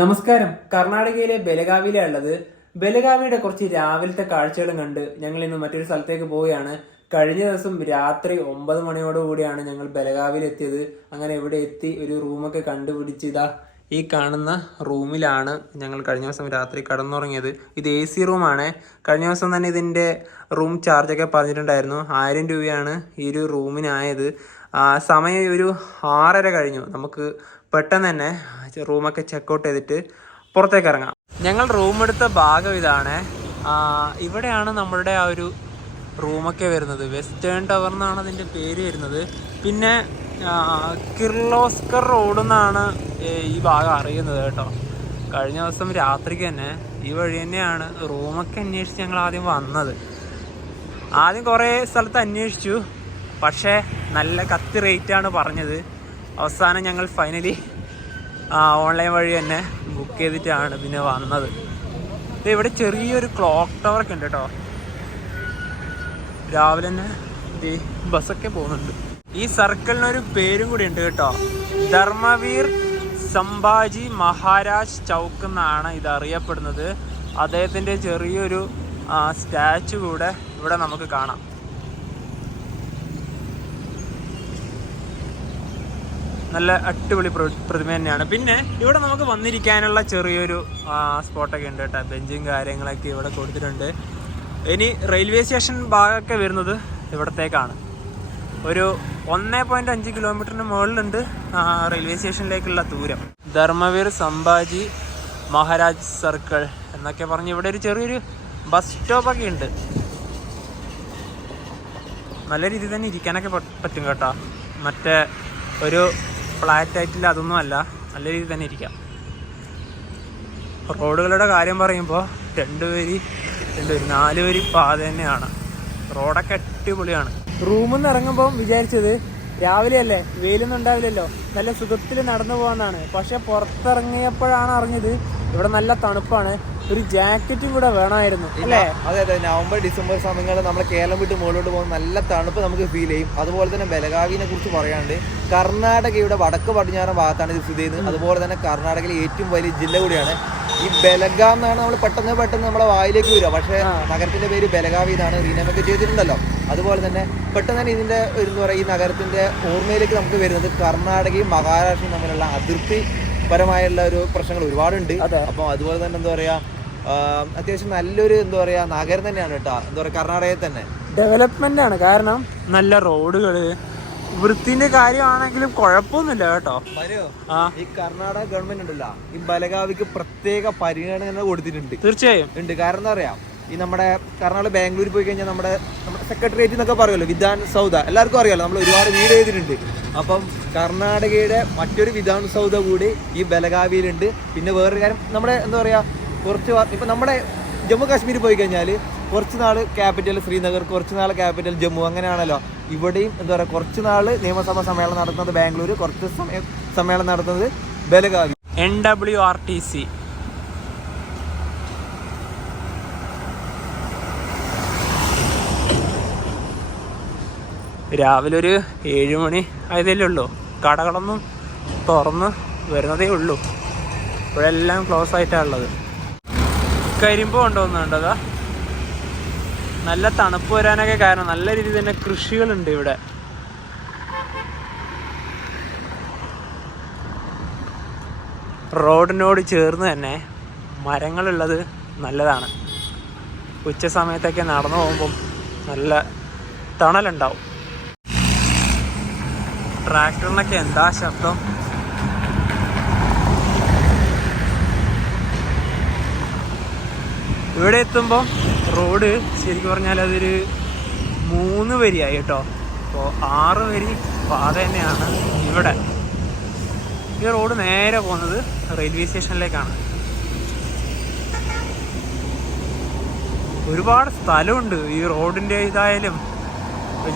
നമസ്കാരം. കർണാടകയിലെ ബെലഗാവിയിലാണ് ഉള്ളത്. ബെലഗാവിയുടെ കുറച്ച് രാവിലത്തെ കാഴ്ചകളും കണ്ട് ഞങ്ങൾ ഇന്ന് മറ്റൊരു സ്ഥലത്തേക്ക് പോവുകയാണ്. കഴിഞ്ഞ ദിവസം രാത്രി 9 മണിയോടുകൂടിയാണ് ഞങ്ങൾ ബെലഗാവിയിൽ എത്തിയത്. അങ്ങനെ ഇവിടെ എത്തി ഒരു റൂമൊക്കെ കണ്ടുപിടിച്ച് ഈ കാണുന്ന റൂമിലാണ് ഞങ്ങൾ കഴിഞ്ഞ ദിവസം രാത്രി കടന്നുറങ്ങിയത്. ഇത് AC റൂമാണ്. കഴിഞ്ഞ ദിവസം തന്നെ ഇതിൻ്റെ റൂം ചാർജൊക്കെ പറഞ്ഞിട്ടുണ്ടായിരുന്നു. 1000 രൂപയാണ് ഈ ഒരു റൂമിനായത്. സമയം ഒരു 6:30 കഴിഞ്ഞു. നമുക്ക് പെട്ടെന്ന് തന്നെ റൂമൊക്കെ ചെക്കൗട്ട് ചെയ്തിട്ട് പുറത്തേക്ക് ഇറങ്ങാം. ഞങ്ങൾ റൂം എടുത്ത ഭാഗം ഇതാണ്. ഇവിടെയാണ് നമ്മളുടെ ആ ഒരു റൂമൊക്കെ വരുന്നത്. വെസ്റ്റേൺ ടവർ എന്നാണ് അതിൻ്റെ പേര് വരുന്നത്. പിന്നെ കിർലോസ്കർ റോഡ് എന്നാണ് ഈ ഭാഗം അറിയുന്നത് കേട്ടോ. കഴിഞ്ഞ ദിവസം രാത്രിക്ക് തന്നെ ഈ വഴി തന്നെയാണ് റൂമൊക്കെ അന്വേഷിച്ച് ഞങ്ങൾ ആദ്യം വന്നത്. ആദ്യം കുറേ സ്ഥലത്ത് അന്വേഷിച്ചു, പക്ഷേ നല്ല കത്തി റേറ്റാണ് പറഞ്ഞത്. അവസാനം ഞങ്ങൾ ഫൈനലി ഓൺലൈൻ വഴി തന്നെ ബുക്ക് ചെയ്തിട്ടാണ് പിന്നെ വന്നത്. ഇവിടെ ചെറിയൊരു ക്ലോക്ക് ടവറൊക്കെ ഉണ്ട് കേട്ടോ. രാവിലെ തന്നെ ബസ്സൊക്കെ പോകുന്നുണ്ട്. ഈ സർക്കിളിനൊരു പേരും കൂടി ഉണ്ട് കേട്ടോ. ധർമ്മവീർ സംഭാജി മഹാരാജ് ചൗക്ക് എന്നാണ് ഇത് അറിയപ്പെടുന്നത്. അദ്ദേഹത്തിൻ്റെ ചെറിയൊരു സ്റ്റാച്ചു കൂടെ ഇവിടെ നമുക്ക് കാണാം. നല്ല അടിപൊളി പ്രതിമ തന്നെയാണ്. പിന്നെ ഇവിടെ നമുക്ക് വന്നിരിക്കാനുള്ള ചെറിയൊരു സ്പോട്ടൊക്കെ ഉണ്ട് കേട്ടോ. ബെഞ്ചും കാര്യങ്ങളൊക്കെ ഇവിടെ കൊടുത്തിട്ടുണ്ട്. ഇനി റെയിൽവേ സ്റ്റേഷൻ ഭാഗമൊക്കെ വരുന്നത് ഇവിടത്തേക്കാണ്. ഒരു 1.5 കിലോമീറ്ററിന് മുകളിലുണ്ട് റെയിൽവേ സ്റ്റേഷനിലേക്കുള്ള ദൂരം. ധർമ്മവീർ സംഭാജി മഹാരാജ് സർക്കിൾ എന്നൊക്കെ പറഞ്ഞ് ഇവിടെ ഒരു ചെറിയൊരു ബസ് സ്റ്റോപ്പൊക്കെ ഉണ്ട്. നല്ല രീതിയിൽ തന്നെ ഇരിക്കാനൊക്കെ പറ്റും കേട്ടോ. മറ്റേ ഒരു ഫ്ലാറ്റ് ആയിട്ടില്ല, അതൊന്നും അല്ല. നല്ല രീതിയിൽ തന്നെ ഇരിക്കാം. റോഡുകളുടെ കാര്യം പറയുമ്പോൾ 2 വരി 4 വരി പാത തന്നെയാണ്. റോഡൊക്കെ അടിപൊളിയാണ്. റൂമിൽ നിന്ന് ഇറങ്ങുമ്പോൾ വിചാരിച്ചത് രാവിലെ അല്ലേ, വെയിലൊന്നും ഉണ്ടാവില്ലല്ലോ, നല്ല സുഖത്തിൽ നടന്നു പോകാന്നാണ്. പക്ഷെ പുറത്തിറങ്ങിയപ്പോഴാണ് അറിഞ്ഞത് ഇവിടെ നല്ല തണുപ്പാണ്. ഒരു ജാക്കറ്റും കൂടെ വേണമായിരുന്നു അല്ലേ? അതെ, നവംബർ ഡിസംബർ സമയങ്ങളിൽ നമ്മൾ കേരളം വിട്ട് മുകളിലോട്ട് പോകുന്ന നല്ല തണുപ്പ് നമുക്ക് ഫീൽ ചെയ്യും. അതുപോലെ തന്നെ ബെലഗാവിനെ കുറിച്ച് പറയാണ്ട്, കർണാടകയുടെ വടക്ക് പടിഞ്ഞാറൻ ഭാഗത്താണ് ഇത് സ്ഥിതി ചെയ്യുന്നത്. അതുപോലെ തന്നെ കർണാടകയിലെ ഏറ്റവും വലിയ ജില്ല കൂടിയാണ് ഈ ബെലഗാം എന്നാണ് നമ്മൾ പെട്ടെന്ന് നമ്മുടെ വായിലേക്ക് വരിക. പക്ഷേ നഗരത്തിന്റെ പേര് ബെലഗാവി എന്നാണ്. റീനമൊക്കെ ചെയ്തിട്ടുണ്ടല്ലോ. അതുപോലെ തന്നെ പെട്ടെന്ന് തന്നെ ഇതിന്റെ എന്താ പറയുക, ഈ നഗരത്തിന്റെ ഓർമ്മയിലേക്ക് നമുക്ക് വരുന്നത് കർണാടകയും മഹാരാഷ്ട്രയും തമ്മിലുള്ള അതിർത്തി പരമായുള്ള ഒരു പ്രശ്നങ്ങൾ ഒരുപാടുണ്ട്. അപ്പോൾ അതുപോലെ തന്നെ എന്താ പറയാ, അത്യാവശ്യം നല്ലൊരു എന്താ പറയാ നഗരം തന്നെയാണ് കേട്ടോ. എന്താ പറയാ, കർണാടകയിൽ തന്നെ ഡെവലപ്മെന്റ് ആണ്. കാരണം നല്ല റോഡുകള്, വൃത്തിന്റെ കാര്യമാണെങ്കിലും കുഴപ്പമൊന്നുമില്ല കേട്ടോ. ഈ കർണാടക ഗവൺമെന്റ് ഉണ്ടല്ലോ, ഈ ബലഗാവിക്ക് പ്രത്യേക പരിഗണന കൊടുത്തിട്ടുണ്ട്. തീർച്ചയായും ഉണ്ട്. കാരണം എന്താ പറയാ, ഈ നമ്മുടെ കർണാടക ബാംഗ്ലൂർ പോയി കഴിഞ്ഞാൽ നമ്മുടെ സെക്രട്ടേറിയറ്റ് എന്നൊക്കെ പറയുമല്ലോ, വിധാൻ സൗധ, എല്ലാവർക്കും അറിയാമല്ലോ, നമ്മൾ ഒരുപാട് വീഡിയോ ചെയ്തിട്ടുണ്ട്. അപ്പം കർണാടകയുടെ മറ്റൊരു വിധാൻ സൗധ കൂടി ഈ ബലഗാവിയിലുണ്ട്. പിന്നെ വേറൊരു കാര്യം, നമ്മുടെ എന്താ പറയാ, കുറച്ച് ഇപ്പം നമ്മുടെ ജമ്മു കാശ്മീർ പോയി കഴിഞ്ഞാൽ കുറച്ച് നാൾ ക്യാപിറ്റൽ ശ്രീനഗർ, കുറച്ച് നാൾ ക്യാപിറ്റൽ ജമ്മു, അങ്ങനെയാണല്ലോ. ഇവിടെയും എന്താ പറയുക, കുറച്ച് നാൾ നിയമസഭാ സമ്മേളനം നടത്തുന്നത് ബാംഗ്ലൂർ, കുറച്ച് സമ്മേളനം നടത്തുന്നത് ബലഗാവി. NWRTC. രാവിലെ ഒരു 7 മണി ആയതല്ലേ ഉള്ളൂ. കടകളൊന്നും തുറന്ന് വരുന്നതേ ഉള്ളൂ. ഇവിടെല്ലാം ക്ലോസ് ആയിട്ടാണ് ഉള്ളത്. കരിമ്പ് കൊണ്ടുവന്നുണ്ടതാ. നല്ല തണുപ്പ് വരാനൊക്കെ കാരണം നല്ല രീതിയിൽ തന്നെ കൃഷികളുണ്ട് ഇവിടെ. റോഡിനോട് ചേർന്ന് തന്നെ മരങ്ങളുള്ളത് നല്ലതാണ്. ഉച്ച സമയത്തൊക്കെ നടന്നു പോകുമ്പം നല്ല തണലുണ്ടാവും. ട്രാക്ടറിനൊക്കെ എന്താ ശബ്ദം. ഇവിടെ എത്തുമ്പോൾ റോഡ് ശരിക്കും പറഞ്ഞാൽ അതൊരു 3 വരിയായി കേട്ടോ. അപ്പോൾ 6 വരി പാത തന്നെയാണ് ഇവിടെ. ഈ റോഡ് നേരെ പോകുന്നത് റെയിൽവേ സ്റ്റേഷനിലേക്കാണ്. ഒരുപാട് സ്ഥലമുണ്ട് ഈ റോഡിൻ്റെ. ഇതായാലും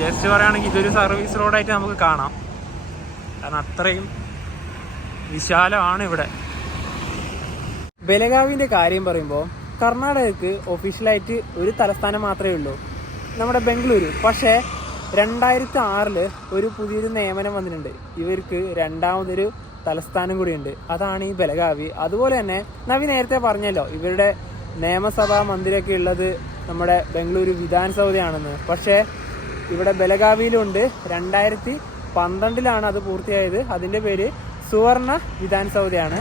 ജസ്റ്റ് പറയുകയാണെങ്കിൽ ഇതൊരു സർവീസ് റോഡായിട്ട് നമുക്ക് കാണാം. കാരണം അത്രയും വിശാലമാണ് ഇവിടെ. ബെലഗാവിൻ്റെ കാര്യം പറയുമ്പോൾ കർണാടകയ്ക്ക് ഒഫീഷ്യലായിട്ട് ഒരു തലസ്ഥാനം മാത്രമേ ഉള്ളൂ, നമ്മുടെ ബംഗളൂരു. പക്ഷേ 2006 ഒരു പുതിയൊരു നിയമനം വന്നിട്ടുണ്ട്. ഇവർക്ക് രണ്ടാമതൊരു തലസ്ഥാനം കൂടിയുണ്ട്, അതാണ് ഈ ബെലഗാവി. അതുപോലെ തന്നെ നവി നേരത്തെ പറഞ്ഞല്ലോ ഇവരുടെ നിയമസഭാ മന്ദിരമൊക്കെ ഉള്ളത് നമ്മുടെ ബംഗളൂരു വിധാൻ സൗദയാണെന്ന്. പക്ഷേ ഇവിടെ ബെലഗാവിയിലുണ്ട്. 2012 അത് പൂർത്തിയായത്. അതിൻ്റെ പേര് സുവർണ വിധാൻ സൗദയാണ്.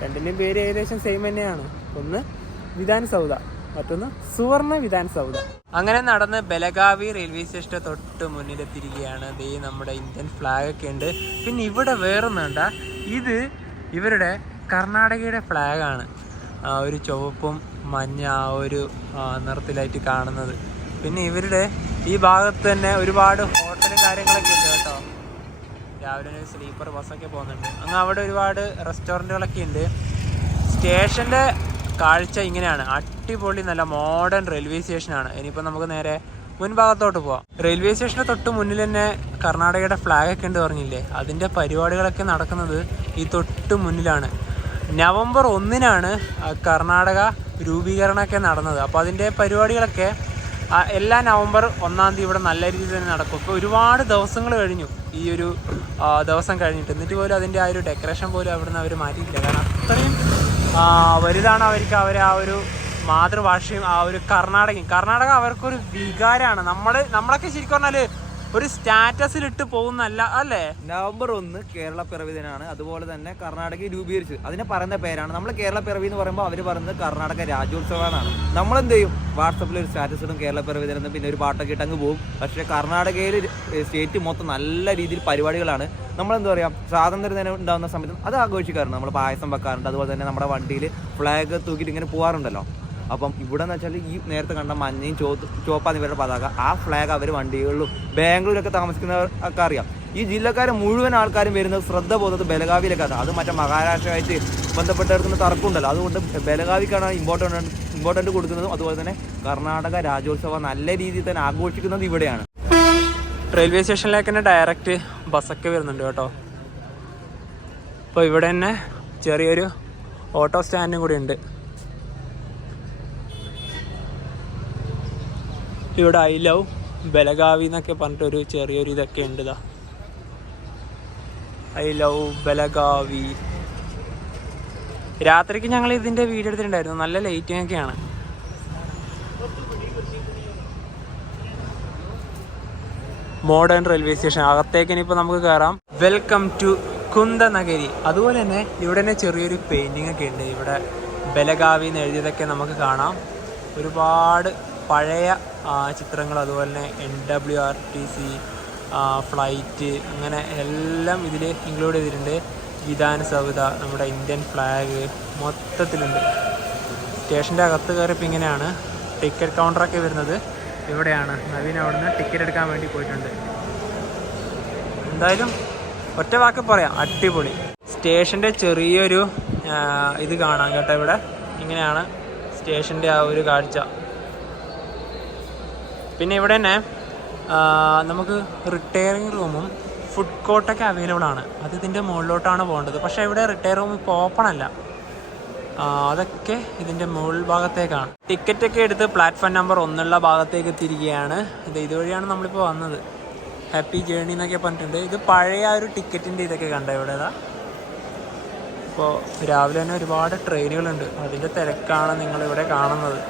രണ്ടിൻ്റെയും പേര് ഏകദേശം സെയിം തന്നെയാണ്. ഒന്ന് വിധാൻ സൗദ, മറ്റൊന്ന് സുവർണ വിധാൻ സൗദ. അങ്ങനെ നടന്ന് ബെലഗാവി റെയിൽവേ സ്റ്റേഷന്റെ തൊട്ട് മുന്നിലെത്തിരിക്കുകയാണ്. ദേ നമ്മുടെ ഇന്ത്യൻ ഫ്ലാഗ് ഒക്കെ ഉണ്ട്. പിന്നെ ഇവിടെ വേറൊന്നുണ്ട, ഇത് ഇവരുടെ കർണാടകയുടെ ഫ്ലാഗാണ്. ഒരു ചുവപ്പും മഞ്ഞ ഒരു നിറത്തിലായിട്ട് കാണുന്നത്. പിന്നെ ഇവരുടെ ഈ ഭാഗത്ത് തന്നെ ഒരുപാട് ഹോട്ടലും കാര്യങ്ങളൊക്കെ ഉണ്ട് കേട്ടോ. രാവിലെ ഒരു സ്ലീപ്പർ ബസ്സൊക്കെ പോകുന്നുണ്ട്. അങ്ങ് അവിടെ ഒരുപാട് റെസ്റ്റോറൻറ്റുകളൊക്കെ ഉണ്ട്. സ്റ്റേഷൻ്റെ കാഴ്ച ഇങ്ങനെയാണ്. അടിപൊളി നല്ല മോഡേൺ റെയിൽവേ സ്റ്റേഷനാണ്. ഇനിയിപ്പോൾ നമുക്ക് നേരെ മുൻഭാഗത്തോട്ട് പോവാം. റെയിൽവേ സ്റ്റേഷന് തൊട്ട് മുന്നിൽ തന്നെ കർണാടകയുടെ ഫ്ലാഗ് ഒക്കെ ഉണ്ട് പറഞ്ഞില്ലേ, അതിൻ്റെ പരിപാടികളൊക്കെ നടക്കുന്നത് ഈ തൊട്ട് മുന്നിലാണ്. നവംബർ 1 കർണാടക രൂപീകരണമൊക്കെ നടന്നത്. അപ്പോൾ അതിൻ്റെ പരിപാടികളൊക്കെ എല്ലാ നവംബർ 1 ഇവിടെ നല്ല രീതിയിൽ തന്നെ നടക്കും. ഇപ്പോൾ ഒരുപാട് ദിവസങ്ങൾ കഴിഞ്ഞു ഈ ഒരു ദിവസം കഴിഞ്ഞിട്ട്, എന്നിട്ട് പോലും അതിൻ്റെ ആ ഒരു ഡെക്കറേഷൻ പോലും അവിടെ നിന്ന് അവർ മാറ്റിയിട്ടില്ല. കാരണം അത്രയും വലുതാണ് അവർക്ക് അവരെ ആ ഒരു മാതൃഭാഷയും ആ ഒരു കർണാടക അവർക്കൊരു വികാരമാണ്. നമ്മളൊക്കെ ശരിക്കും പറഞ്ഞാൽ ഒരു സ്റ്റാറ്റസിലിട്ട് പോകുന്നല്ല അല്ലേ. നവംബർ 1 കേരള പിറവി ദിനമാണ്. അതുപോലെ തന്നെ കർണാടക രൂപീകരിച്ചു അതിനെ പറയുന്ന പേരാണ്. നമ്മൾ കേരള പിറവി എന്ന് പറയുമ്പോൾ അവർ പറയുന്നത് കർണാടക രാജ്യോത്സവം എന്നാണ്. നമ്മളെന്ത് ചെയ്യും, വാട്സപ്പിൽ ഒരു സ്റ്റാറ്റസ് ഇടും കേരള പിറവി ദിനം, പിന്നെ ഒരു പാട്ടൊക്കെ ഇട്ടങ്ങ് പോകും. പക്ഷേ കർണാടകയിൽ സ്റ്റേറ്റ് മൊത്തം നല്ല രീതിയിൽ പരിപാടികളാണ്. നമ്മളെന്താ പറയുക, സ്വാതന്ത്ര്യ ദിനം ഉണ്ടാകുന്ന സമയത്ത് അത് ആഘോഷിക്കാറുണ്ട്. നമ്മൾ പായസം വെക്കാറുണ്ട്. അതുപോലെ തന്നെ നമ്മുടെ വണ്ടിയിൽ ഫ്ലാഗ് തൂക്കിയിട്ട് ഇങ്ങനെ പോകാറുണ്ടല്ലോ. അപ്പം ഇവിടെ എന്ന് വെച്ചാൽ ഈ നേരത്തെ കണ്ട മഞ്ഞയും ചുവപ്പാണ് ഇവരുടെ പതാക. ആ ഫ്ലാഗ് അവർ വണ്ടികളിലും ബാംഗ്ലൂരൊക്കെ താമസിക്കുന്നവർക്ക് അറിയാം. ഈ ജില്ലക്കാരെ മുഴുവൻ ആൾക്കാരും വരുന്നത് ശ്രദ്ധ പോകുന്നത് ബെലഗാവിയിലേക്കാണ്. അത് മറ്റേ മഹാരാഷ്ട്രയായിട്ട് ബന്ധപ്പെട്ടെടുക്കുന്ന തർക്കമുണ്ടല്ലോ. അതുകൊണ്ട് ബെലഗാവിക്കാണ് ഇമ്പോർട്ടൻറ്റ് കൊടുക്കുന്നതും. അതുപോലെ തന്നെ കർണാടക രാജ്യോത്സവം നല്ല രീതിയിൽ തന്നെ ആഘോഷിക്കുന്നത് ഇവിടെയാണ്. റെയിൽവേ സ്റ്റേഷനിലേക്ക് തന്നെ ഡയറക്റ്റ് ബസ്സൊക്കെ വരുന്നുണ്ട് കേട്ടോ. അപ്പോൾ ഇവിടെ തന്നെ ചെറിയൊരു ഓട്ടോ സ്റ്റാൻഡും കൂടി ഉണ്ട്. ഇവിടെ ഐ ലവ് ബെലഗാവി എന്നൊക്കെ പറഞ്ഞിട്ടൊരു ചെറിയൊരു ഇതൊക്കെ ഉണ്ട്. ഇതാ ഐ ലവ് ബെലഗാവി. രാത്രിക്ക് ഞങ്ങൾ ഇതിൻ്റെ വീഡിയോ എടുത്തിട്ടുണ്ടായിരുന്നു. നല്ല ലൈറ്റിംഗ് ഒക്കെയാണ്. Modern railway station. അകത്തേക്ക് ഇനിയിപ്പോൾ നമുക്ക് കയറാം. Welcome to Kundanagari. അതുപോലെ തന്നെ ഇവിടെ തന്നെ ചെറിയൊരു പെയിൻറ്റിങ് ഒക്കെ ഉണ്ട്. ഇവിടെ ബെലഗാവി എന്ന് എഴുതിയതൊക്കെ നമുക്ക് കാണാം. ഒരുപാട് പഴയ ചിത്രങ്ങൾ, അതുപോലെ തന്നെ NWRTC ഫ്ലൈറ്റ്, അങ്ങനെ എല്ലാം ഇതിൽ ഇൻക്ലൂഡ് ചെയ്തിട്ടുണ്ട്. വിധാൻ സൗദ, നമ്മുടെ ഇന്ത്യൻ ഫ്ലാഗ് മൊത്തത്തിലുണ്ട്. സ്റ്റേഷൻ്റെ അകത്ത് കയറിയപ്പോൾ ഇങ്ങനെയാണ്. ടിക്കറ്റ് കൗണ്ടറൊക്കെ വരുന്നത് ഇവിടെയാണ്. നവീൻ അവിടുന്ന് ടിക്കറ്റ് എടുക്കാൻ വേണ്ടി പോയിട്ടുണ്ട്. എന്തായാലും ഒറ്റ വാക്ക് പറയാം, അടിപൊളി. സ്റ്റേഷൻ്റെ ചെറിയൊരു ഇത് കാണാം കേട്ടോ. ഇവിടെ ഇങ്ങനെയാണ് സ്റ്റേഷൻ്റെ ആ ഒരു കാഴ്ച. പിന്നെ ഇവിടെ തന്നെ നമുക്ക് റിട്ടയറിങ് റൂമും ഫുഡ് കോർട്ടൊക്കെ അവൈലബിൾ ആണ്. അത് ഇതിൻ്റെ മുകളിലോട്ടാണ് പോകേണ്ടത്. പക്ഷേ ഇവിടെ റിട്ടയർ റൂം ഇപ്പോൾ ഓപ്പൺ അല്ല. അതൊക്കെ ഇതിൻ്റെ മുകൾ ഭാഗത്തേക്കാണ്. ടിക്കറ്റൊക്കെ എടുത്ത് പ്ലാറ്റ്ഫോം നമ്പർ 1 ഭാഗത്തേക്ക് എത്തിയിരിക്കുകയാണ്. ഇതുവഴിയാണ് നമ്മളിപ്പോൾ വന്നത്. ഹാപ്പി ജേർണി എന്നൊക്കെ പറഞ്ഞിട്ടുണ്ട്. ഇത് പഴയ ഒരു ടിക്കറ്റിൻ്റെ ഇതൊക്കെ കണ്ടോ ഇവിടെ. ഇപ്പോൾ രാവിലെ തന്നെ ഒരുപാട് ട്രെയിനുകളുണ്ട്. അതിൻ്റെ തിരക്കാണ് നിങ്ങളിവിടെ കാണുന്നത്.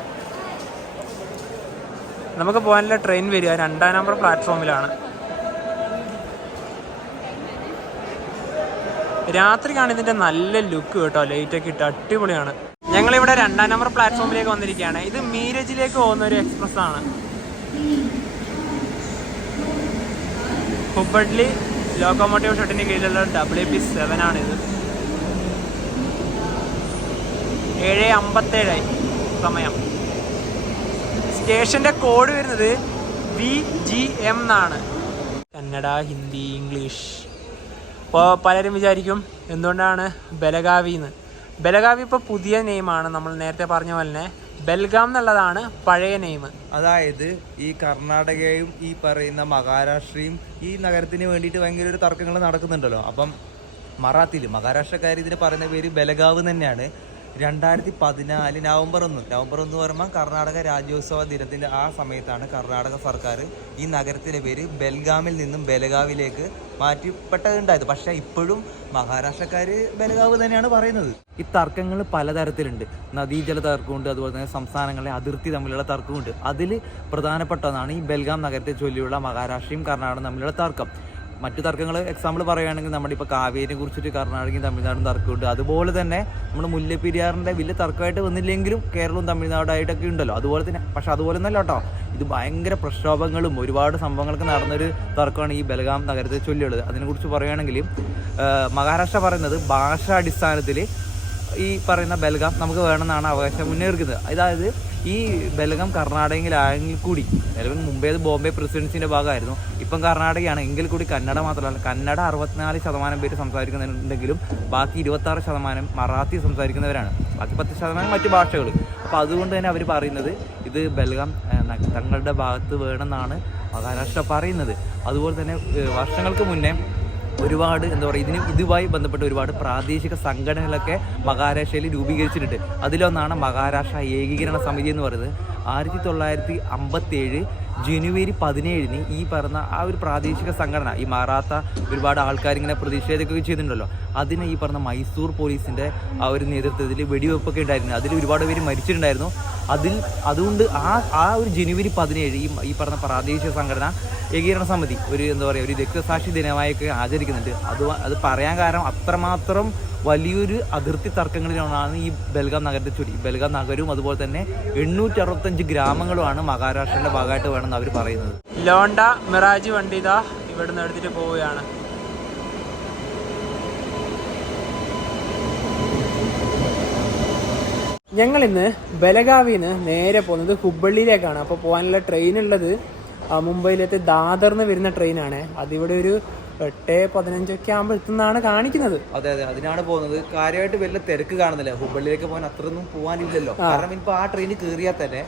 നമുക്ക് പോകാനുള്ള ട്രെയിൻ വരിക 2 നമ്പർ പ്ലാറ്റ്ഫോമിലാണ്. രാത്രിക്കാണ് ഇതിൻ്റെ നല്ല ലുക്ക് കേട്ടോ. ലൈറ്റൊക്കെ ഇട്ട് അടിപൊളിയാണ്. ഞങ്ങളിവിടെ 2 നമ്പർ പ്ലാറ്റ്ഫോമിലേക്ക് വന്നിരിക്കുകയാണ്. ഇത് മീരജിലേക്ക് പോകുന്ന ഒരു എക്സ്പ്രസ് ആണ്. ഹുബ്ബള്ളി ലോക്കോമോട്ടീവ് ഷെഡിൻ്റെ കീഴിലുള്ള WP7 ആണിത്. 7:57 സമയം. സ്റ്റേഷൻ്റെ കോഡ് വരുന്നത് VGM എന്നാണ്. കന്നഡ, ഹിന്ദി, ഇംഗ്ലീഷ്. അപ്പോൾ പലരും വിചാരിക്കും എന്തുകൊണ്ടാണ് ബെലഗാവിന്ന്. ബെലഗാവി ഇപ്പോൾ പുതിയ നെയിമാണ്. നമ്മൾ നേരത്തെ പറഞ്ഞ പോലെ തന്നെ ബെൽഗാം എന്നുള്ളതാണ് പഴയ നെയിം. അതായത് ഈ കർണാടകയും ഈ പറയുന്ന മഹാരാഷ്ട്രയും ഈ നഗരത്തിന് വേണ്ടിയിട്ട് ഭയങ്കര ഒരു തർക്കങ്ങൾ നടക്കുന്നുണ്ടല്ലോ. അപ്പം മറാത്തിയിൽ മഹാരാഷ്ട്രക്കാർ ഇതിന് പറയുന്ന പേര് ബെലഗാവ് തന്നെയാണ്. 2014 നവംബർ 1 പറയുമ്പോൾ കർണാടക രാജ്യോത്സവ ദിനത്തിൻ്റെ ആ സമയത്താണ് കർണാടക സർക്കാർ ഈ നഗരത്തിൻ്റെ പേര് ബെൽഗാമിൽ നിന്നും ബെലഗാവിലേക്ക് മാറ്റിപ്പെട്ടതുണ്ടായത്. പക്ഷേ ഇപ്പോഴും മഹാരാഷ്ട്രക്കാർ ബെലഗാവ് തന്നെയാണ് പറയുന്നത്. ഈ തർക്കങ്ങൾ പലതരത്തിലുണ്ട്. നദീജല തർക്കമുണ്ട്, അതുപോലെ തന്നെ സംസ്ഥാനങ്ങളെ അതിർത്തി തമ്മിലുള്ള തർക്കമുണ്ട്. അതിൽ പ്രധാനപ്പെട്ടതാണ് ഈ ബെൽഗാം നഗരത്തെ ചൊല്ലിയുള്ള മഹാരാഷ്ട്രയും കർണാടകയും തമ്മിലുള്ള തർക്കം. മറ്റു തർക്കങ്ങൾ എക്സാമ്പിൾ പറയുകയാണെങ്കിൽ നമ്മുടെ ഇപ്പോൾ കാവേരിയെ കുറിച്ചിട്ട് കർണാടകയും തമിഴ്നാടും തർക്കമുണ്ട്. അതുപോലെ തന്നെ നമ്മുടെ മുല്ലപ്പെരിയാറിൻ്റെ വലിയ തർക്കമായിട്ട് വന്നില്ലെങ്കിലും കേരളവും തമിഴ്നാടായിട്ടൊക്കെ ഉണ്ടല്ലോ. അതുപോലെ തന്നെ പക്ഷെ അതുപോലെ ഒന്നല്ല കേട്ടോ, ഇത് ഭയങ്കര പ്രക്ഷോഭങ്ങളും ഒരുപാട് സംഭവങ്ങളൊക്കെ നടന്നൊരു തർക്കമാണ് ഈ ബെൽഗാം നഗരത്തെ ചൊല്ലിയുള്ളത്. അതിനെക്കുറിച്ച് പറയുകയാണെങ്കിൽ മഹാരാഷ്ട്ര പറയുന്നത് ഭാഷാടിസ്ഥാനത്തിൽ ഈ പറയുന്ന ബെൽഗാം നമുക്ക് വേണമെന്നാണ് അവകാശം മുന്നേറുന്നത്. അതായത് ഈ ബെൽഗാം കർണാടകയിലായെങ്കിൽ കൂടി, ബെൽഗാം മുമ്പേ ബോംബെ പ്രസിഡൻസിൻ്റെ ഭാഗമായിരുന്നു, ഇപ്പം കർണാടകയാണ് എങ്കിൽ കൂടി കന്നഡ മാത്രമല്ല, കന്നഡ 64% പേര് സംസാരിക്കുന്നുണ്ടെങ്കിലും ബാക്കി 26% മറാത്തി സംസാരിക്കുന്നവരാണ്, ബാക്കി 10% മറ്റു ഭാഷകൾ. അപ്പോൾ അതുകൊണ്ട് തന്നെ അവർ പറയുന്നത് ഇത് ബെൽഗാം തങ്ങളുടെ ഭാഗത്ത് വേണമെന്നാണ് മഹാരാഷ്ട്ര പറയുന്നത്. അതുപോലെ തന്നെ വർഷങ്ങൾക്ക് മുന്നേ ഒരുപാട് എന്താ പറയുക ഇതുമായി ബന്ധപ്പെട്ട് ഒരുപാട് പ്രാദേശിക സംഘടനകളൊക്കെ മഹാരാഷ്ട്രയിൽ രൂപീകരിച്ചിട്ടുണ്ട്. അതിലൊന്നാണ് മഹാരാഷ്ട്ര ഏകീകരണ സമിതി എന്ന് പറയുന്നത്. 1957 ജനുവരി 17 ഈ പറഞ്ഞ ആ ഒരു പ്രാദേശിക സംഘടന, ഈ മറാത്ത ഒരുപാട് ആൾക്കാരിങ്ങനെ പ്രതിഷേധിക്കുകയും ചെയ്തിട്ടുണ്ടല്ലോ, അതിന് ഈ പറഞ്ഞ മൈസൂർ പോലീസിൻ്റെ ആ ഒരു നേതൃത്വത്തിൽ വെടിവെപ്പൊക്കെ ഉണ്ടായിരുന്നു. അതിൽ ഒരുപാട് പേര് മരിച്ചിട്ടുണ്ടായിരുന്നു. അതുകൊണ്ട് ആ ഒരു ജനുവരി 17 ഈ പറഞ്ഞ പ്രാദേശിക സംഘടന ഏകീകരണ സമിതി ഒരു എന്താ പറയുക ഒരു രക്തസാക്ഷി ദിനമായൊക്കെ ആചരിക്കുന്നുണ്ട്. അത് പറയാൻ കാരണം അത്രമാത്രം വലിയൊരു അതിർത്തി തർക്കങ്ങളിലാണ് ഈ ബെൽഗാം നഗരത്തെ ചൊല്ലി. ബെൽഗാം നഗരവും അതുപോലെ തന്നെ 865 ഗ്രാമങ്ങളുമാണ് മഹാരാഷ്ട്രയുടെ ഭാഗമായിട്ട് വേണമെന്ന് അവർ പറയുന്നത്. ലോണ്ട മിറാജ് വണ്ടി ഇതാ ഇവിടെ നിന്ന് എടുത്തിട്ട് പോവുകയാണ്. ഞങ്ങളിന്ന് ബെലഗാവിന്ന് നേരെ പോകുന്നത് ഹുബ്ബള്ളിയിലേക്കാണ്. അപ്പോൾ പോകാനുള്ള ട്രെയിൻ ഉള്ളത് മുംബൈയിലത്തെ ദാദർന്ന് വരുന്ന ട്രെയിനാണ്. അതിവിടെ ഒരു 8:15 ആകുമ്പോൾ എത്തുന്നതാണ് കാണിക്കുന്നത്. അതെ, അതിനാണ് പോകുന്നത്. കാര്യമായിട്ട് വലിയ തിരക്ക് കാണുന്നില്ല. ഹുബ്ബള്ളിയിലേക്ക് പോകാൻ അത്രയൊന്നും പോകാനില്ലല്ലോ. കാരണം ഇപ്പൊ ആ ട്രെയിനിൽ കയറിയാൽ തന്നെ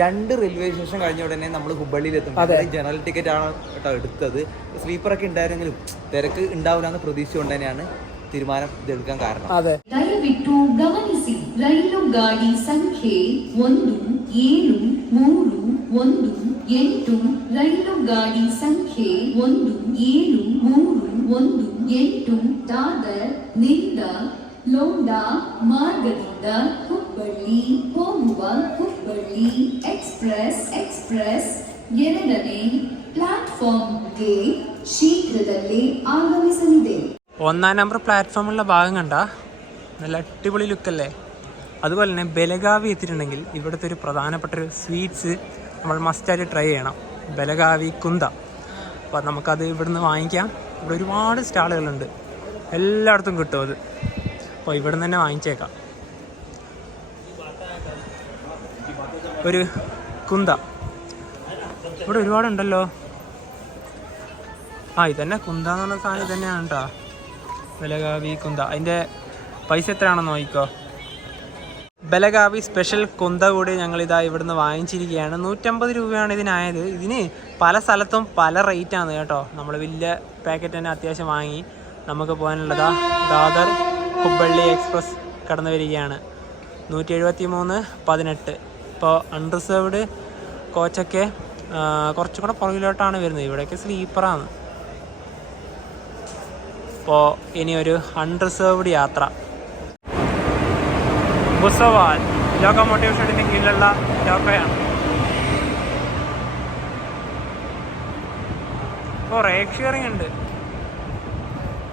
2 റെയിൽവേ സ്റ്റേഷൻ കഴിഞ്ഞ ഉടനെ നമ്മൾ ഹുബ്ബള്ളിയിൽ എത്തും. ജനറൽ ടിക്കറ്റ് ആണ് കേട്ടോ എടുത്തത്. ಸ್ಲೀಪರಕ್ಕೆ ഉണ്ടായിരുന്നെങ്കിലും തിരക്ക് ഉണ്ടാവില്ല എന്ന് പ്രതീക്ഷിച്ചുകൊണ്ട് തന്നെയാണ് തീരുമാനം എടുക്കാൻ കാരണം. അതെ, ದಯವಿಟ್ಟು ಗಮನಿಸಿ, ರೈಲು ಗಾಡಿ ಸಂಖ್ಯೆ 1731 ರೈಲು ಗಾಡಿ ಸಂಖ್ಯೆ 1718 ದಾದರ್ ನಿಂದ ಲೋಂಡಾ ಮಾರ್ಗದಿಂದ ಹುಬ್ಬಳ್ಳಿ ಹೋಗುವ ಹುಬ್ಬಳ್ಳಿ ಎಕ್ಸ್ಪ್ರೆಸ್ 2ನೇ ಪ್ಲಾಟ್ಫಾರ್ಮ್ಗೆ ಶೀಘ್ರದಲ್ಲೇ ಆಗಮಿಸಲಿದೆ. 1ാം നമ്പർ പ്ലാറ്റ്ഫോമുള്ള ഭാഗം കണ്ട നല്ല അടിപൊളി ലുക്കല്ലേ. അതുപോലെ തന്നെ ബെലഗാവി എത്തിയിട്ടുണ്ടെങ്കിൽ ഇവിടുത്തെ ഒരു പ്രധാനപ്പെട്ട ഒരു സ്വീറ്റ്സ് നമ്മൾ മസ്റ്റായിട്ട് ട്രൈ ചെയ്യണം, ബെലഗാവി കുന്ത. അപ്പോൾ നമുക്കത് ഇവിടുന്ന് വാങ്ങിക്കാം. ഇവിടെ ഒരുപാട് സ്റ്റാളുകളുണ്ട്, എല്ലായിടത്തും കിട്ടും അത്. അപ്പോൾ ഇവിടുന്ന് തന്നെ വാങ്ങിച്ചേക്കാം ഒരു കുന്ത. ഇവിടെ ഒരുപാടുണ്ടല്ലോ. ഇതന്നെ കുന്ത എന്ന് പറഞ്ഞ സാധനം തന്നെയാണ് കേട്ടോ, ബെലഗാവി കുന്ത. അതിൻ്റെ പൈസ എത്രയാണെന്ന് നോക്കിക്കോ. ബെലഗാവി സ്പെഷ്യൽ കുന്ത കൂടി ഞങ്ങളിതാ ഇവിടുന്ന് വാങ്ങിച്ചിരിക്കുകയാണ്. 150 രൂപയാണ് ഇതിനായത്. ഇതിന് പല സ്ഥലത്തും പല റേറ്റാണ് കേട്ടോ. നമ്മൾ വലിയ പാക്കറ്റ് തന്നെ അത്യാവശ്യം വാങ്ങി നമുക്ക് പോകാനുള്ളതാ ദാദർ ഹുബ്ബള്ളി എക്സ്പ്രസ് കടന്നു വരികയാണ്. 173.18. ഇപ്പോൾ അൺറിസർവ്ഡ് കോച്ചൊക്കെ കുറച്ചും കൂടെ പുറകിലോട്ടാണ് വരുന്നത്. ഇവിടെയൊക്കെ സ്ലീപ്പറാണ്. അപ്പോൾ ഇനി ഒരു അൺറിസർവ്ഡ് യാത്ര. ബുസവാൽ ലോക്കോമോട്ടീവ് ഷെഡിന് കീഴിലുള്ള ലോക്കോയാണ്. ഇപ്പോൾ റേക്ക് ഷെയറിംഗ് ഉണ്ട്,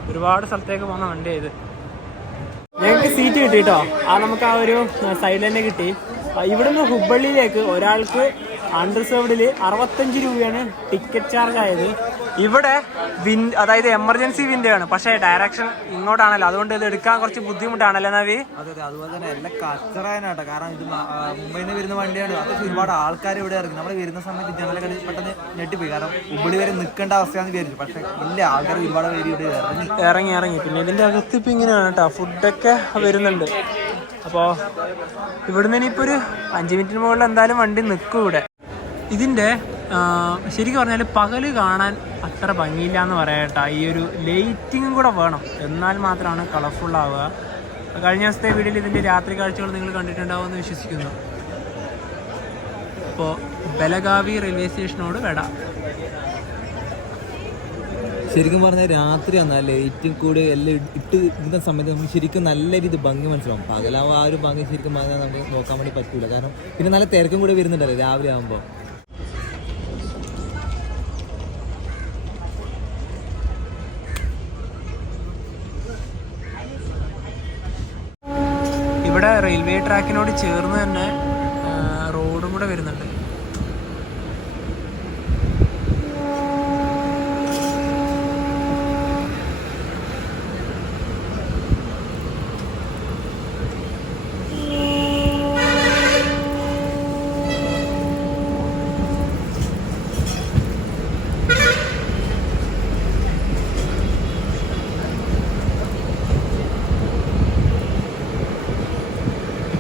ഒരുപാട് സ്ഥലത്തേക്ക് പോകുന്ന വണ്ടിയാണ് ഇത്. ഞങ്ങൾക്ക് സീറ്റ് കിട്ടി കേട്ടോ. നമുക്ക് ആ ഒരു സൈഡിൽ തന്നെ കിട്ടി. ഇവിടുന്ന് ഹുബ്ബള്ളിയിലേക്ക് ഒരാൾക്ക് അൺറിസർവ്ഡിൽ 65 രൂപയാണ് ടിക്കറ്റ് ചാർജ് ആയത്. ഇവിടെ അതായത് എമർജൻസി വിൻഡോ ആണ്, പക്ഷേ ഡയറക്ഷൻ ഇങ്ങോട്ടാണല്ലോ, അതുകൊണ്ട് ഇത് എടുക്കാൻ കുറച്ച് ബുദ്ധിമുട്ടാണല്ലോ നവി. അതെ, അതുപോലെ തന്നെ എല്ലാം കച്ചറായനാട്ടോ. കാരണം ഇത് മുംബൈയിൽ നിന്ന് വരുന്ന വണ്ടിയാണ്. അത്യാവശ്യം ഒരുപാട് ആൾക്കാർ ഇവിടെ ഇറങ്ങി. നമ്മൾ വരുന്ന സമയത്ത് ജനലൊക്കെ പെട്ടെന്ന് ഞെട്ടിപ്പോയി. കാരണം ഹുബ്ബള്ളി വരെ നിൽക്കേണ്ട അവസ്ഥയാണെന്ന് വിചാരിച്ചു. പക്ഷേ ഇല്ല, ആൾക്കാർ ഒരുപാട് പേര് ഇവിടെ ഇറങ്ങി. പിന്നെ ഇതിൻ്റെ അകത്ത് ഇപ്പം ഇങ്ങനെയാണ് കേട്ടോ, ഫുഡൊക്കെ വരുന്നുണ്ട്. അപ്പോൾ ഇവിടുന്ന് ഇനിയിപ്പോൾ ഒരു 5 മിനിറ്റിന് മുകളിൽ എന്തായാലും വണ്ടി നിൽക്കും ഇവിടെ. ഇതിൻ്റെ ശരിക്കും പറഞ്ഞാൽ പകൽ കാണാൻ അത്ര ഭംഗിയില്ല എന്ന് പറയാം കേട്ടോ. ഈ ഒരു ലൈറ്റിങ്ങും കൂടെ വേണം, എന്നാൽ മാത്രമാണ് കളർഫുള്ളാവുക. കഴിഞ്ഞ ദിവസത്തെ വീഡിയോയിൽ ഇതിൻ്റെ രാത്രി കാഴ്ചകൾ നിങ്ങൾ കണ്ടിട്ടുണ്ടാവുമെന്ന് വിശ്വസിക്കുന്നു. അപ്പോൾ ബെലഗാവി റെയിൽവേ സ്റ്റേഷനോട് വിട. ശരിക്കും പറഞ്ഞാൽ രാത്രി വന്നാൽ ലൈറ്റും കൂടി എല്ലാം ഇട്ട് ഇടുന്ന സമയത്ത് നമുക്ക് ശരിക്കും നല്ല രീതി ഭംഗി മനസ്സിലാവും. പകലാവുമ്പോൾ ആ ഒരു ഭംഗി ശരിക്കും പറഞ്ഞാൽ നമുക്ക് നോക്കാൻ വേണ്ടി പറ്റൂല. കാരണം പിന്നെ നല്ല തിരക്കും കൂടി വരുന്നുണ്ടല്ലോ രാവിലെ ആകുമ്പോൾ. ഇവിടെ റെയിൽവേ ട്രാക്കിനോട് ചേർന്ന് തന്നെ റോഡും കൂടെ വരുന്നുണ്ട്.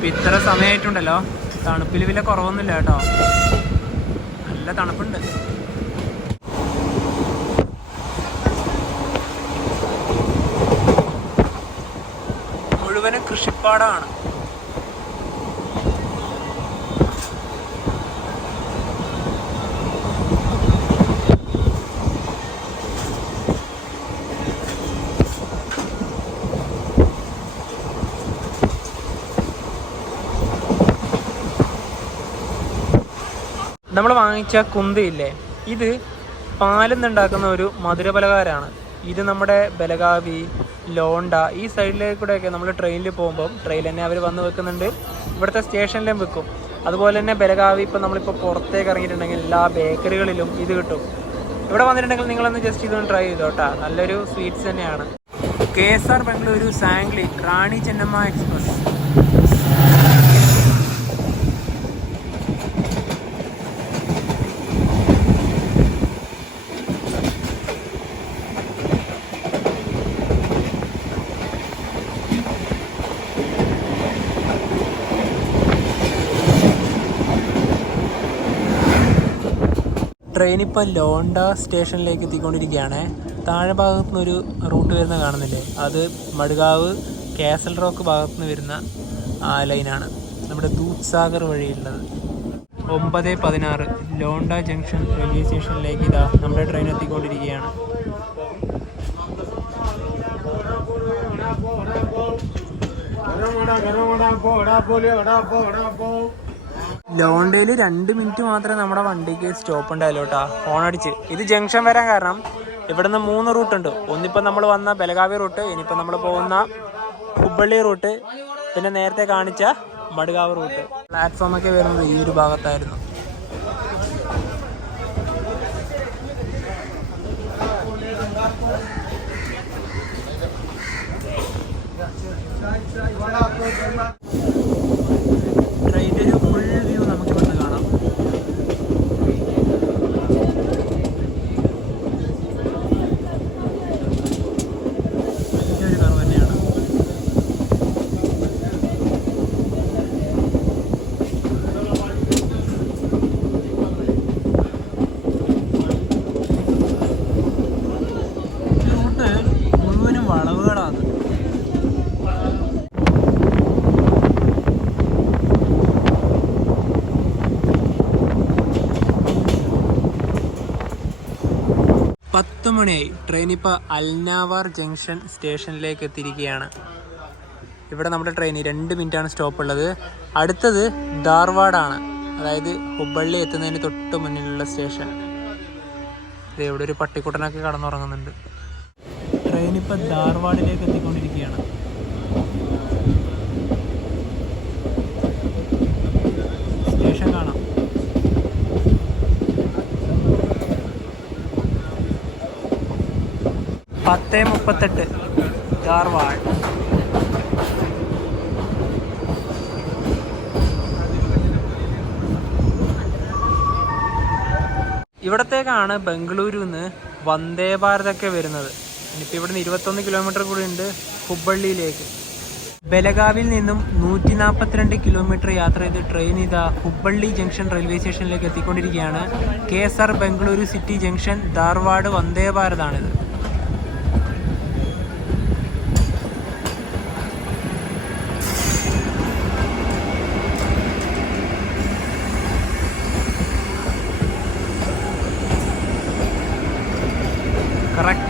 ഇത്ര സമയമായിട്ടുണ്ടല്ലോ, തണുപ്പിൽ വലിയ കുറവൊന്നുമില്ല കേട്ടോ, നല്ല തണുപ്പുണ്ട്. മുഴുവനും കൃഷിപ്പാടമാണ്. നമ്മൾ വാങ്ങിച്ച കുന്തിയില്ലേ, ഇത് പാലിൽ നിന്നുണ്ടാക്കുന്ന ഒരു മധുരപലഹാരമാണ്. ഇത് നമ്മുടെ ബെലഗാവി, ലോണ്ട ഈ സൈഡിലേക്കൂടെയൊക്കെ നമ്മൾ ട്രെയിനിൽ പോകുമ്പം ട്രെയിൻ തന്നെ അവർ വന്ന് വെക്കുന്നുണ്ട്, ഇവിടുത്തെ സ്റ്റേഷനിലും വെക്കും. അതുപോലെ തന്നെ ബെലഗാവി ഇപ്പോൾ നമ്മളിപ്പോൾ പുറത്തേക്ക് ഇറങ്ങിയിട്ടുണ്ടെങ്കിൽ എല്ലാ ബേക്കറികളിലും ഇത് കിട്ടും. ഇവിടെ വന്നിട്ടുണ്ടെങ്കിൽ നിങ്ങളൊന്ന് ജസ്റ്റ് ഇതൊന്ന് ട്രൈ ചെയ്തോട്ടാ, നല്ലൊരു സ്വീറ്റ്സ് തന്നെയാണ്. KSR ബംഗളൂരു സാംഗ്ലി റാണി ചെന്നമ്മ എക്സ്പ്രസ്. ട്രെയിൻ ഇപ്പോൾ ലോണ്ട സ്റ്റേഷനിലേക്ക് എത്തിക്കൊണ്ടിരിക്കുകയാണ്. താഴെ ഭാഗത്തു നിന്നൊരു റൂട്ട് വരുന്ന കാണുന്നില്ലേ, അത് മഡ്ഗാവ് കാസൽ റോക്ക് ഭാഗത്തു നിന്ന് വരുന്ന ലൈനാണ് നമ്മുടെ ദൂദ്സാഗർ വഴിയുള്ളത്. 9:16 ലോണ്ട ജംഗ്ഷൻ റെയിൽവേ സ്റ്റേഷനിലേക്ക് ഇതാ നമ്മുടെ ട്രെയിൻ എത്തിക്കൊണ്ടിരിക്കുകയാണ്. ലോണ്ടയിൽ 2 മിനിറ്റ് മാത്രമേ നമ്മുടെ വണ്ടിക്ക് സ്റ്റോപ്പ് ഉണ്ടായല്ലോ കേട്ടോ, ഹോണടിച്ച്. ഇത് ജംഗ്ഷൻ വരാൻ കാരണം ഇവിടുന്ന് 3 റൂട്ടുണ്ട്. ഒന്നിപ്പോൾ നമ്മൾ വന്ന ബെലഗാവി റൂട്ട്, ഇനിയിപ്പോൾ നമ്മൾ പോകുന്ന ഹുബ്ബള്ളി റൂട്ട്, പിന്നെ നേരത്തെ കാണിച്ച മഡ്ഗാവ് റൂട്ട്. പ്ലാറ്റ്ഫോമൊക്കെ വരുന്നത് ഈ ഒരു ഭാഗത്തായിരുന്നു. ട്രെയിനിൻ്റെ ഒരു ഫുൾ വ്യൂ നമുക്ക് ഇവിടുന്ന് കാണാം. വലിയൊരു കർവ് തന്നെയാണ്. റൂട്ട് മുഴുവനും വളവുകളാണ്. മണിയായി. ട്രെയിൻ ഇപ്പോൾ അൽനാവാർ ജംഗ്ഷൻ സ്റ്റേഷനിലേക്ക് എത്തിയിരിക്കുകയാണ്. ഇവിടെ നമ്മുടെ ട്രെയിൻ 2 മിനിറ്റാണ് സ്റ്റോപ്പ് ഉള്ളത്. അടുത്തത് ധാർവാഡാണ്, അതായത് ഹുബ്ബള്ളി എത്തുന്നതിന് തൊട്ട് മുന്നിലുള്ള സ്റ്റേഷൻ. ഇത് ഇവിടെ ഒരു പട്ടിക്കുട്ടനൊക്കെ കടന്നുറങ്ങുന്നുണ്ട്. ട്രെയിൻ ഇപ്പോൾ ധാർവാഡിലേക്ക് എത്തിക്കൊണ്ടിരിക്കുകയാണ്. സ്റ്റേഷൻ കാണാം. 10:38 ധാർവാഡ്. ഇവിടത്തേക്കാണ് ബംഗളൂരുവിൽ നിന്ന് വന്ദേ ഭാരതൊക്കെ വരുന്നത്. ഇനിയിപ്പോൾ ഇവിടുന്ന് 21 കിലോമീറ്റർ കൂടി ഉണ്ട് ഹുബ്ബള്ളിയിലേക്ക്. ബെലഗാവിൽ നിന്നും 142 കിലോമീറ്റർ യാത്ര ചെയ്ത് ട്രെയിൻ ഇതാ ഹുബ്ബള്ളി ജംഗ്ഷൻ റെയിൽവേ സ്റ്റേഷനിലേക്ക് എത്തിക്കൊണ്ടിരിക്കുകയാണ്. KSR Bengaluru city junction Dharwad Vande ഭാരതാണിത്.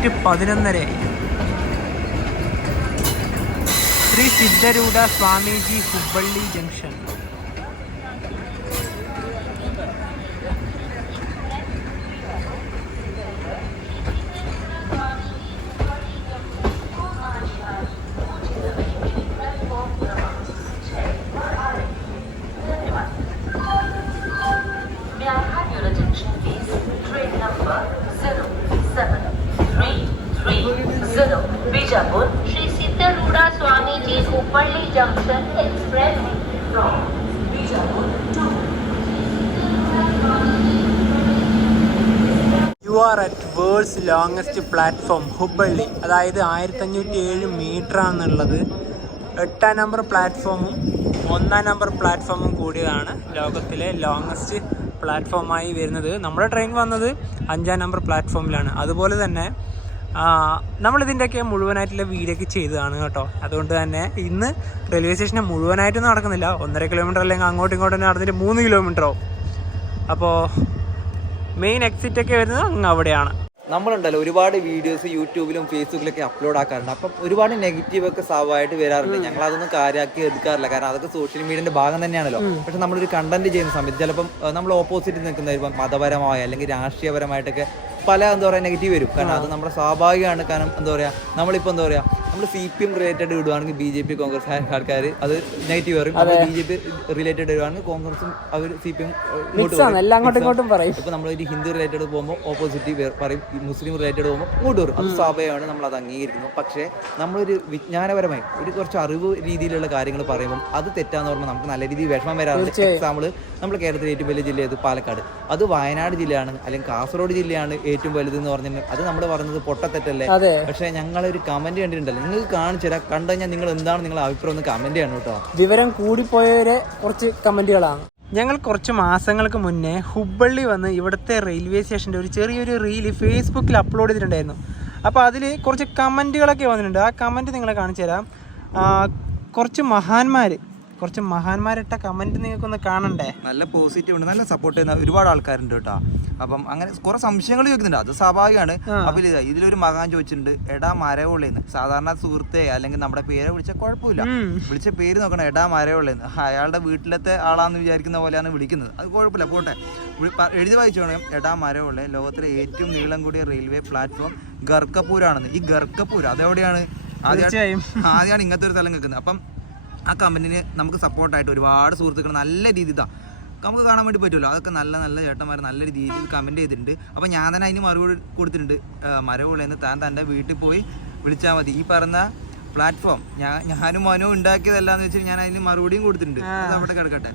Correct 11:30. Shri Siddharoodha Swamiji Hubballi junction. Bijapur Shri Siddharoodha Swami ji Hubballi junction express from Bijapur to. You are at world's longest platform Hubballi. അതായത് 1507 മീറ്ററാണെന്നുള്ളത്. 8ാം നമ്പർ പ്ലാറ്റ്ഫോമും 1ാം നമ്പർ പ്ലാറ്റ്ഫോമും കൂടിയതാണ് ലോകത്തിലെ ലോങ്ങസ്റ്റ് പ്ലാറ്റ്ഫോമായി വരുന്നത്. നമ്മുടെ ട്രെയിൻ വന്നത് 5ാം നമ്പർ പ്ലാറ്റ്ഫോമിലാണ്. അതുപോലെ തന്നെ നമ്മളിതിൻ്റെയൊക്കെ മുഴുവനായിട്ടുള്ള വീഡിയോ ഒക്കെ ചെയ്തതാണ് കേട്ടോ. അതുകൊണ്ട് തന്നെ ഇന്ന് റെയിൽവേ സ്റ്റേഷനെ മുഴുവനായിട്ടൊന്നും നടക്കുന്നില്ല. 1.5 കിലോമീറ്റർ അല്ലെങ്കിൽ അങ്ങോട്ടും ഇങ്ങോട്ടും നടന്നിട്ട് 3 കിലോമീറ്റർ ആവും. അപ്പോൾ മെയിൻ എക്സിറ്റൊക്കെ വരുന്നത് അങ്ങ് അവിടെയാണ്. നമ്മളുണ്ടല്ലോ ഒരുപാട് വീഡിയോസ് യൂട്യൂബിലും ഫേസ്ബുക്കിലൊക്കെ അപ്ലോഡ് ആക്കാറുണ്ട്. അപ്പം ഒരുപാട് നെഗറ്റീവ് ഒക്കെ സ്വാഭാവികമായിട്ട് വരാറുണ്ട്. ഞങ്ങൾ അതൊന്നും കാര്യമാക്കി എടുക്കാറില്ല, കാരണം അതൊക്കെ സോഷ്യൽ മീഡിയന്റെ ഭാഗം തന്നെയാണല്ലോ. പക്ഷെ നമ്മളൊരു കണ്ടന്റ് ചെയ്യുന്ന സമയത്ത് ചിലപ്പം നമ്മൾ ഓപ്പോസിറ്റ് നിൽക്കുന്ന ഇപ്പം മതപരമായ അല്ലെങ്കിൽ രാഷ്ട്രീയപരമായിട്ടൊക്കെ പല എന്താ പറയുക നെഗറ്റീവ് വരും. കാരണം അത് നമ്മുടെ സ്വാഭാവികമാണ്. കാരണം എന്താ പറയുക, നമ്മളിപ്പോൾ എന്താ പറയുക, നമ്മൾ CPM റിലേറ്റഡ് ഇടുവാണെങ്കിൽ BJP കോൺഗ്രസ് ആൾക്കാർ അത് നെഗറ്റീവ് പറയും. BJP റിലേറ്റഡ് ഇടുവാണെങ്കിൽ കോൺഗ്രസും അവർ CPM ഇപ്പൊ നമ്മളൊരു ഹിന്ദു റിലേറ്റഡ് പോകുമ്പോൾ ഓപ്പോസിറ്റ് പറയും, മുസ്ലിം റിലേറ്റഡ് പോകുമ്പോൾ ഇങ്ങോട്ട് വരും. അത് സ്വാഭാവികമാണ്, നമ്മൾ അത് അംഗീകരിക്കുന്നു. പക്ഷേ നമ്മളൊരു വിജ്ഞാനപരമായി ഒരു കുറച്ച് അറിവ് രീതിയിലുള്ള കാര്യങ്ങൾ പറയുമ്പോൾ അത് തെറ്റാന്ന് പറഞ്ഞാൽ നമുക്ക് നല്ല രീതിയിൽ വിഷമം വരാറുണ്ട്. എക്സാമ്പിൾ, നമ്മൾ കേരളത്തിലെ ഏറ്റവും വലിയ ജില്ല ഏത്? പാലക്കാട്. അത് വയനാട് ജില്ലയാണ് അല്ലെങ്കിൽ കാസർഗോഡ് ജില്ലയാണ് ഏറ്റവും വലുത് എന്ന് പറഞ്ഞിട്ടുണ്ടെങ്കിൽ അത് നമ്മൾ പറയുന്നത് പൊട്ടത്തെറ്റല്ലേ. പക്ഷേ ഞങ്ങളൊരു കമന്റ് കണ്ടിട്ടുണ്ടല്ലോ, നിങ്ങൾക്ക് കാണിച്ചു തരാം. കണ്ടു കഴിഞ്ഞാൽ നിങ്ങൾ എന്താണ് നിങ്ങളുടെ അഭിപ്രായം ഒന്ന് കമന്റ് ചെയ്യണം കേട്ടോ. വിവരം കൂടിപ്പോയവരെ കുറച്ച് കമന്റുകളാണ്. ഞങ്ങൾ കുറച്ച് മാസങ്ങൾക്ക് മുന്നേ ഹുബ്ബള്ളി വന്ന് ഇവിടുത്തെ റെയിൽവേ സ്റ്റേഷൻ്റെ ഒരു ചെറിയൊരു റീല് ഫേസ്ബുക്കിൽ അപ്ലോഡ് ചെയ്തിട്ടുണ്ടായിരുന്നു. അപ്പോൾ അതിൽ കുറച്ച് കമൻറ്റുകളൊക്കെ വന്നിട്ടുണ്ട്. ആ കമൻറ്റ് നിങ്ങളെ കാണിച്ചു തരാം. കുറച്ച് മഹാന്മാരിട്ട കമൻറ്റ് നിങ്ങൾക്കൊന്ന് കാണണ്ടേ? നല്ല പോസിറ്റീവ് ഉണ്ട്, നല്ല സപ്പോർട്ട് ചെയ്യുന്ന ഒരുപാട് ആൾക്കാരുണ്ട് കേട്ടോ. അപ്പം അങ്ങനെ കുറെ സംശയങ്ങൾ ചോദിക്കുന്നുണ്ട്, അത് സ്വാഭാവികമാണ്. അപ്പം ഇതിലൊരു മകാൻ ചോദിച്ചിട്ടുണ്ട്, എടാ മരവുള്ളേന്ന്. സാധാരണ സുഹൃത്തെ അല്ലെങ്കിൽ നമ്മുടെ പേരെ വിളിച്ചാൽ കുഴപ്പമില്ല, വിളിച്ച പേര് നോക്കണം, എടാ മരവുള്ളേന്ന്. അയാളുടെ വീട്ടിലത്തെ ആളാന്ന് വിചാരിക്കുന്ന പോലെയാണ് വിളിക്കുന്നത്, അത് കുഴപ്പമില്ല, പോട്ടെ. എഴുതി വായിച്ചോണം, എടാ മരവുള്ളേ. ലോകത്തിലെ ഏറ്റവും നീളം കൂടിയ റെയിൽവേ പ്ലാറ്റ്ഫോം ഗർക്കപൂരാണെന്ന്. ഈ ഗർക്കപൂർ അതെവിടെയാണ്? ആദ്യമാണ് ഇങ്ങനത്തെ ഒരു സ്ഥലം കേൾക്കുന്നത്. അപ്പം ആ കമ്പനിന് നമുക്ക് സപ്പോർട്ടായിട്ട് ഒരുപാട് സുഹൃത്തുക്കൾ നല്ല രീതിയിൽ നമുക്ക് കാണാൻ വേണ്ടി പറ്റുമല്ലോ. അതൊക്കെ നല്ല നല്ല ചേട്ടന്മാർ നല്ല രീതിയിൽ കമൻറ്റ് ചെയ്തിട്ടുണ്ട്. അപ്പോൾ ഞാൻ തന്നെ അതിന് മറുപടി കൊടുത്തിട്ടുണ്ട്. മരവുള്ളേന്ന് താൻ തൻ്റെ വീട്ടിൽ പോയി വിളിച്ചാൽ മതി. ഈ പറഞ്ഞ പ്ലാറ്റ്ഫോം ഞാനും മനോ ഉണ്ടാക്കിയതല്ലാന്ന് വെച്ചാൽ ഞാൻ അതിന് മറുപടിയും കൊടുത്തിട്ടുണ്ട്. അത് അവിടെ കിടക്കട്ടെ.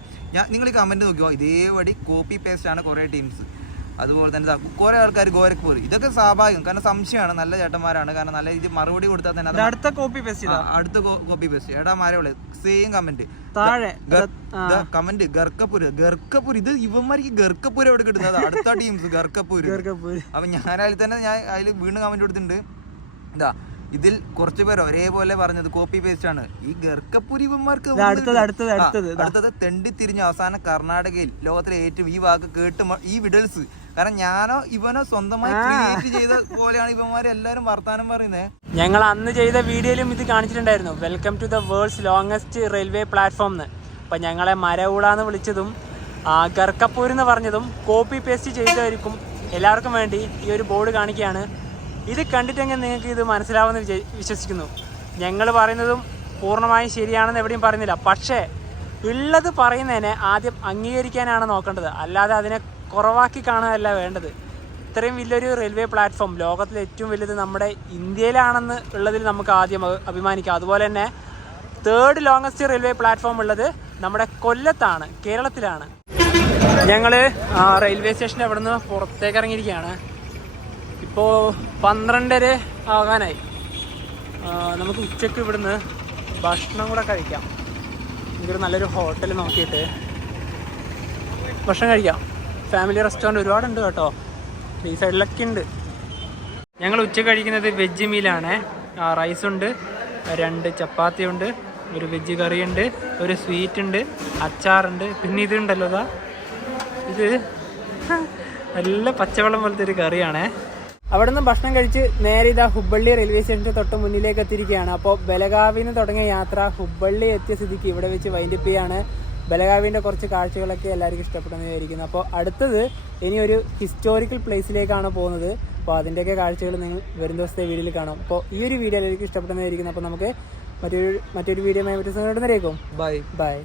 നിങ്ങൾ ഈ കമൻറ്റ് നോക്കിയോ, ഇതേപടി കോപ്പി പേസ്റ്റ് ആണ് കുറേ ടീംസ്. അതുപോലെ തന്നെ കുറെ ആൾക്കാർ ഗോരഖ്പൂർ. ഇതൊക്കെ സ്വാഭാവികം, കാരണം സംശയമാണ്. നല്ല ചേട്ടന്മാരാണ്, കാരണം നല്ല രീതിയിൽ മറുപടി കൊടുത്താൽ തന്നെ അടുത്ത കോപ്പി പേസ്റ്റ് എടാ മാരവുള്ളേ. സെയിം കമന്റ് താഴെ കമന്റ് ഗർക്കപൂർ. ഇത് ഇവന്മാർക്ക് ഗർക്കപൂർ എവിടെ കിട്ടുന്നത്? അടുത്ത ടീംസ് ഗർക്കപൂർ. അപ്പൊ ഞാൻ അതിൽ വീണ്ടും കമന്റ് കൊടുത്തിട്ടുണ്ട്. ഇതാ, ഇതിൽ കുറച്ചു പേർ ഒരേപോലെ പറഞ്ഞത് കോപ്പി പേസ്റ്റ് ആണ്. ഈ ഗർക്കപൂർ ഇവന്മാർക്ക് അടുത്തത് തെണ്ടിത്തിരിഞ്ഞ അവസാനം കർണാടകയിൽ ലോകത്തിലെ ഏറ്റവും ഈ വാക്ക് കേട്ട് ഈ വിഡൽസ്. കാരണം ഞാനോ ഇവനോ സ്വന്തമായി ക്രിയേറ്റ് ചെയ്ത പോലെയാണ് ഇവന്മാരെ എല്ലാരും വർത്താനം പറയുന്നത്. ഞങ്ങൾ അന്ന് ചെയ്ത വീഡിയോയിലും ഇത് കാണിച്ചിട്ടുണ്ടായിരുന്നു, welcome to the world's longest railway platform എന്ന്. അപ്പം ഞങ്ങളെ മരവുളാന്ന് വിളിച്ചതും ഗർക്കപൂർ എന്ന് പറഞ്ഞതും കോപ്പി പേസ്റ്റ് ചെയ്തായിരിക്കും. എല്ലാവർക്കും വേണ്ടി ഈ ഒരു ബോർഡ് കാണിക്കുകയാണ്. ഇത് കണ്ടിട്ടെങ്കിൽ നിങ്ങൾക്ക് ഇത് മനസ്സിലാവുമെന്ന് വിശ്വസിക്കുന്നു. ഞങ്ങൾ പറയുന്നതും പൂർണ്ണമായും ശരിയാണെന്ന് എവിടെയും പറയുന്നില്ല. പക്ഷേ ഉള്ളത് പറയുന്നതിനെ ആദ്യം അംഗീകരിക്കാനാണ് നോക്കേണ്ടത്, അല്ലാതെ അതിനെ കുറവാക്കി കാണുകയല്ല വേണ്ടത്. ഇത്രയും വലിയൊരു റെയിൽവേ പ്ലാറ്റ്ഫോം ലോകത്തിലെ ഏറ്റവും വലുത് നമ്മുടെ ഇന്ത്യയിലാണെന്ന് ഉള്ളതിൽ നമുക്ക് ആദ്യം അഭിമാനിക്കാം. അതുപോലെ തന്നെ 3rd ലോങ്ങസ്റ്റ് റെയിൽവേ പ്ലാറ്റ്ഫോം ഉള്ളത് നമ്മുടെ കൊല്ലത്താണ്, കേരളത്തിലാണ്. ഞങ്ങൾ റെയിൽവേ സ്റ്റേഷൻ്റെ അവിടെ നിന്ന് പുറത്തേക്ക് ഇറങ്ങിയിരിക്കുകയാണ്. ഇപ്പോൾ 12:30 ആകാനായി. നമുക്ക് ഉച്ചയ്ക്ക് ഇവിടുന്ന് ഭക്ഷണം കൂടെ കഴിക്കാം. എനിക്കൊരു നല്ലൊരു ഹോട്ടൽ നോക്കിയിട്ട് ഭക്ഷണം കഴിക്കാം. ഫാമിലി റെസ്റ്റോറൻറ്റ് ഒരുപാടുണ്ട് കേട്ടോ, ഈ സൈഡിലൊക്കെ ഉണ്ട്. ഞങ്ങൾ ഉച്ചയ്ക്ക് കഴിക്കുന്നത് വെജ് മീലാണ്. റൈസുണ്ട്, 2 ചപ്പാത്തി ഉണ്ട്, ഒരു വെജ് കറിയുണ്ട്, ഒരു സ്വീറ്റ് ഉണ്ട്, അച്ചാറുണ്ട്, പിന്നെ ഇതുണ്ടല്ലോ ഇതാ, ഇത് നല്ല പച്ചവെള്ളം പോലത്തെ ഒരു കറിയാണേ. അവിടെ നിന്ന് ഭക്ഷണം കഴിച്ച് നേരെ ഇതാ ഹുബ്ബള്ളി റെയിൽവേ സ്റ്റേഷന്റെ തൊട്ട് മുന്നിലേക്ക് എത്തിയിരിക്കുകയാണ്. അപ്പോൾ ബലഗാവിന്ന് തുടങ്ങിയ യാത്ര ഹുബ്ബള്ളി എത്തിയ സ്ഥിതിക്ക് ഇവിടെ വെച്ച് വൈൻഡപ്പ് ചെയ്യാണ്. ബലഗാവിന്റെ കുറച്ച് കാഴ്ചകളൊക്കെ എല്ലാവർക്കും ഇഷ്ടപ്പെടുന്ന വിചാരിക്കുന്നു. അപ്പോൾ അടുത്തത് ഇനി ഒരു ഹിസ്റ്റോറിക്കൽ പ്ലേസിലേക്കാണ് പോകുന്നത്. അപ്പോൾ അതിൻ്റെയൊക്കെ കാഴ്ചകൾ നിങ്ങൾ വരും ദിവസത്തെ വീഡിയോയിൽ കാണാം. അപ്പോൾ ഈ ഒരു വീഡിയോ എല്ലാവർക്കും ഇഷ്ടപ്പെടുന്നതായിരിക്കുന്നു. അപ്പോൾ നമുക്ക് മറ്റൊരു വീഡിയോ മറ്റൊരു ബൈ.